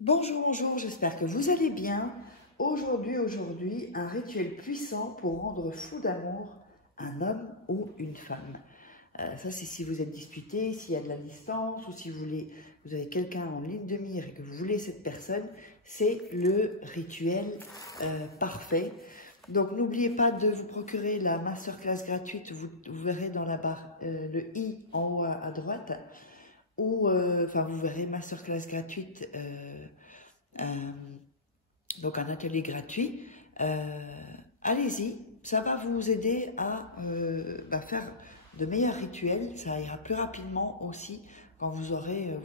Bonjour, bonjour, j'espère que vous allez bien. Aujourd'hui, un rituel puissant pour rendre fou d'amour un homme ou une femme. Ça, c'est si vous êtes disputé, s'il y a de la distance ou si vous avez quelqu'un en ligne de mire et que vous voulez cette personne, c'est le rituel parfait. Donc, n'oubliez pas de vous procurer la masterclass gratuite. Vous verrez dans la barre le i en haut à droite. Ou, vous verrez masterclass gratuite. Euh, donc un atelier gratuit. Allez-y, ça va vous aider à faire de meilleurs rituels. Ça ira plus rapidement aussi quand vous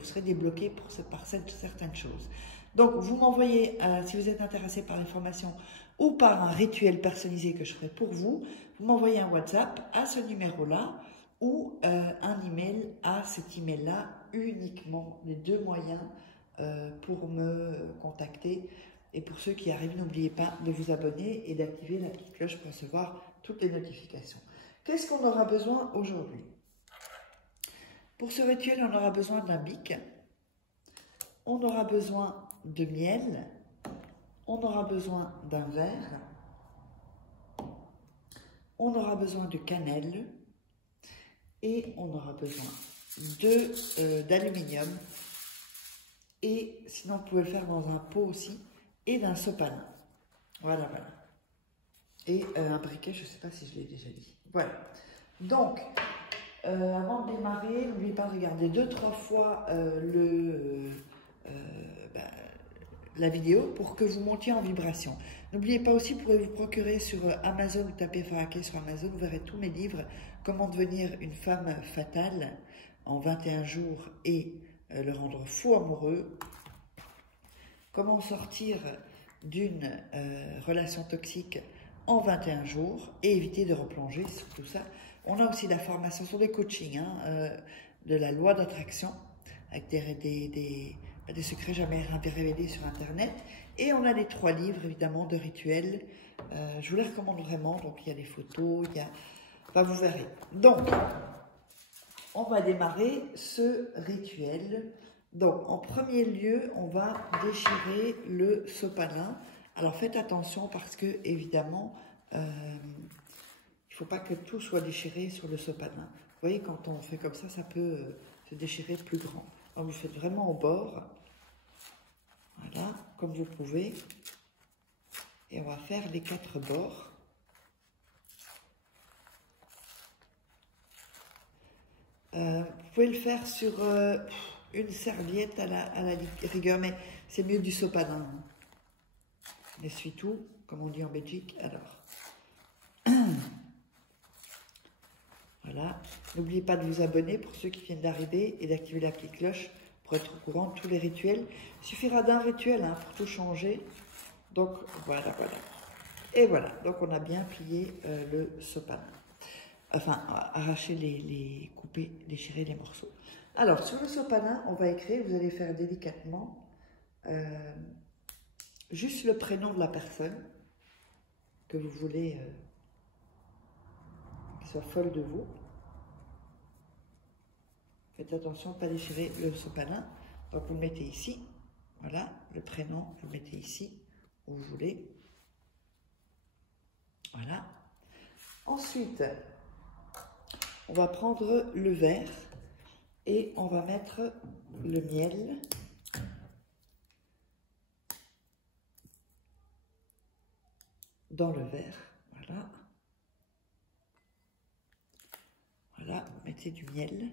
serez débloqué par certaines choses. Donc vous m'envoyez, si vous êtes intéressé par l'information ou par un rituel personnalisé que je ferai pour vous, vous m'envoyez un WhatsApp à ce numéro-là ou un email à cet email-là, uniquement les deux moyens pour me contacter. Et pour ceux qui arrivent, n'oubliez pas de vous abonner et d'activer la petite cloche pour recevoir toutes les notifications. Qu'est-ce qu'on aura besoin aujourd'hui? Pour ce rituel, on aura besoin d'un bic, on aura besoin de miel, on aura besoin d'un verre, on aura besoin de cannelle et on aura besoin d'aluminium. Et sinon, vous pouvez le faire dans un pot aussi, et d'un sopalin. Voilà. Et un briquet, je ne sais pas si je l'ai déjà dit. Voilà. Donc, avant de démarrer, n'oubliez pas de regarder 2-3 fois la vidéo pour que vous montiez en vibration. N'oubliez pas aussi, vous pouvez vous procurer sur Amazon, vous tapez Faraké sur Amazon, vous verrez tous mes livres, Comment devenir une femme fatale en 21 jours et le rendre fou amoureux, comment sortir d'une relation toxique en 21 jours et éviter de replonger sur tout ça. On a aussi la formation sur les coachings de la loi d'attraction avec des secrets jamais révélés sur Internet. Et on a les 3 livres, évidemment, de rituels. Je vous les recommande vraiment. Donc, il y a des photos, vous verrez. Donc, on va démarrer ce rituel. Donc, en premier lieu, on va déchirer le sopalin. Alors, faites attention parce que, évidemment, il ne faut pas que tout soit déchiré sur le sopalin. Vous voyez, quand on fait comme ça peut se déchirer plus grand. Donc, vous faites vraiment au bord. Voilà, comme vous pouvez. Et on va faire les 4 bords. Vous pouvez le faire sur une serviette à la rigueur, mais c'est mieux du sopalin. Essuie tout, comme on dit en Belgique. Alors, voilà. N'oubliez pas de vous abonner pour ceux qui viennent d'arriver et d'activer la petite cloche pour être au courant de tous les rituels. Il suffira d'un rituel pour tout changer. Donc, voilà. Et voilà, donc on a bien plié le sopalin. Enfin, arracher couper, déchirer les morceaux. Alors, sur le sopalin, on va écrire, vous allez faire délicatement juste le prénom de la personne que vous voulez qui soit folle de vous. Faites attention à ne pas déchirer le sopalin. Donc, vous le mettez ici. Voilà, le prénom, vous le mettez ici, où vous voulez. Voilà. Ensuite, on va prendre le verre et on va mettre le miel dans le verre. Voilà. Voilà, mettez du miel.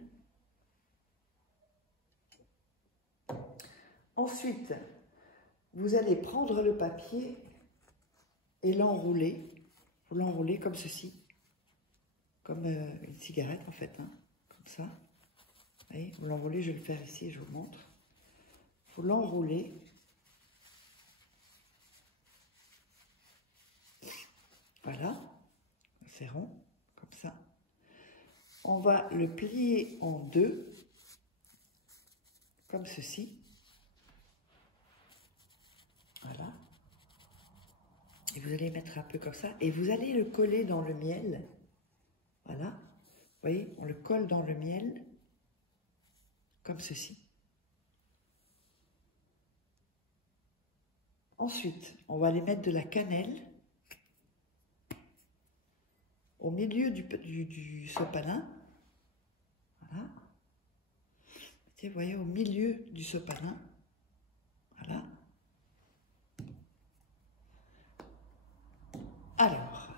Ensuite, vous allez prendre le papier et l'enrouler. Vous l'enroulez comme ceci. Comme une cigarette en fait, comme ça. Vous voyez, vous l'enroulez, je vais le faire ici, je vous montre. Vous l'enroulez. Voilà, c'est rond, comme ça. On va le plier en 2, comme ceci. Voilà. Et vous allez mettre un peu comme ça, et vous allez le coller dans le miel. Voilà. Vous voyez, on le colle dans le miel, comme ceci. Ensuite, on va aller mettre de la cannelle au milieu du sopalin. Voilà. Vous voyez, au milieu du sopalin. Voilà. Alors,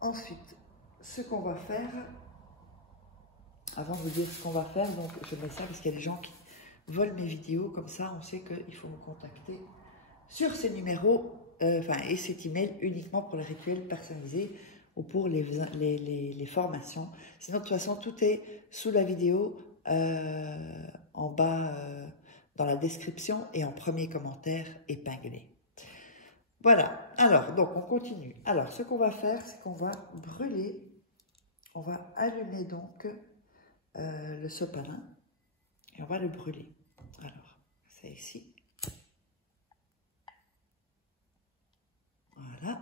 ensuite, ce qu'on va faire, avant de vous dire ce qu'on va faire, donc je mets ça parce qu'il y a des gens qui volent mes vidéos, comme ça on sait qu'il faut me contacter sur ces numéros, et cet email uniquement pour les rituels personnalisés ou pour les formations. Sinon, de toute façon, tout est sous la vidéo, en bas, dans la description et en premier commentaire épinglé. Voilà, alors, donc on continue. Alors, ce qu'on va faire, c'est qu'on va brûler, on va allumer donc le sopalin et on va le brûler. Alors, c'est ici. Voilà.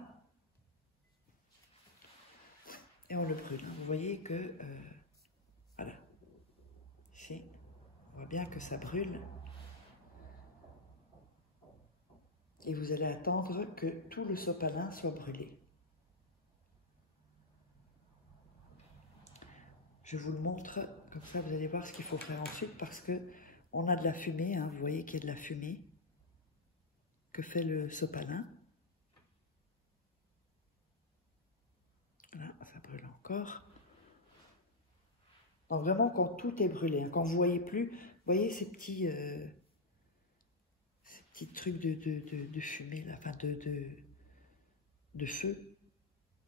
Et on le brûle. Vous voyez que, voilà, ici, on voit bien que ça brûle. Et vous allez attendre que tout le sopalin soit brûlé. Je vous le montre, comme ça vous allez voir ce qu'il faut faire ensuite, parce que on a de la fumée, hein, vous voyez qu'il y a de la fumée que fait le sopalin. Voilà, ça brûle encore. Donc vraiment quand tout est brûlé, hein, quand vous voyez plus, vous voyez ces petits trucs de fumée, là, enfin de feu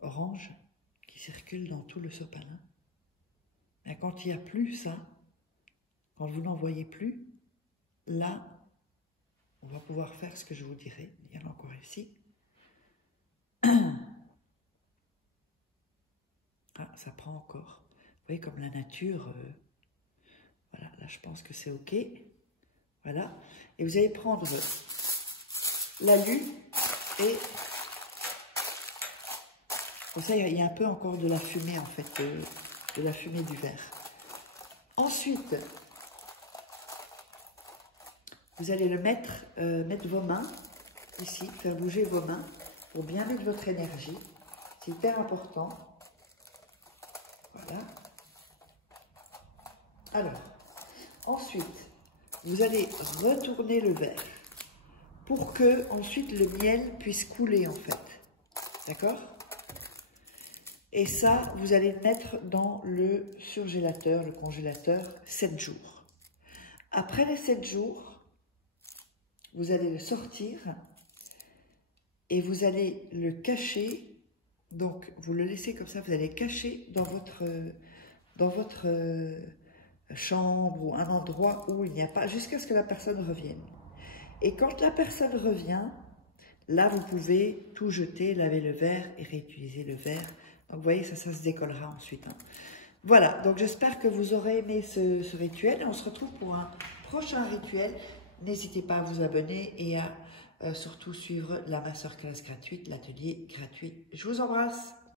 orange qui circulent dans tout le sopalin. Et quand il n'y a plus ça, quand vous n'en voyez plus, là, on va pouvoir faire ce que je vous dirai. Il y en a encore ici. Ah, ça prend encore. Vous voyez, comme la nature, voilà, là je pense que c'est ok. Voilà. Et vous allez prendre l'alu et comme ça, il y a un peu encore de la fumée en fait, de la fumée du verre. Ensuite, vous allez le mettre vos mains ici, faire bouger vos mains pour bien mettre votre énergie. C'est hyper important. Voilà. Alors, ensuite, vous allez retourner le verre pour que ensuite le miel puisse couler en fait. D'accord? Et ça, vous allez le mettre dans le surgélateur, le congélateur, 7 jours. Après les 7 jours, vous allez le sortir et vous allez le cacher. Donc, vous le laissez comme ça, vous allez le cacher dans votre chambre ou un endroit où il n'y a pas, jusqu'à ce que la personne revienne. Et quand la personne revient, là, vous pouvez tout jeter, laver le verre et réutiliser le verre. Donc, vous voyez, ça se décollera ensuite. Hein. Voilà, donc j'espère que vous aurez aimé ce rituel. Et on se retrouve pour un prochain rituel. N'hésitez pas à vous abonner et à surtout suivre la masterclass gratuite, l'atelier gratuit. Je vous embrasse.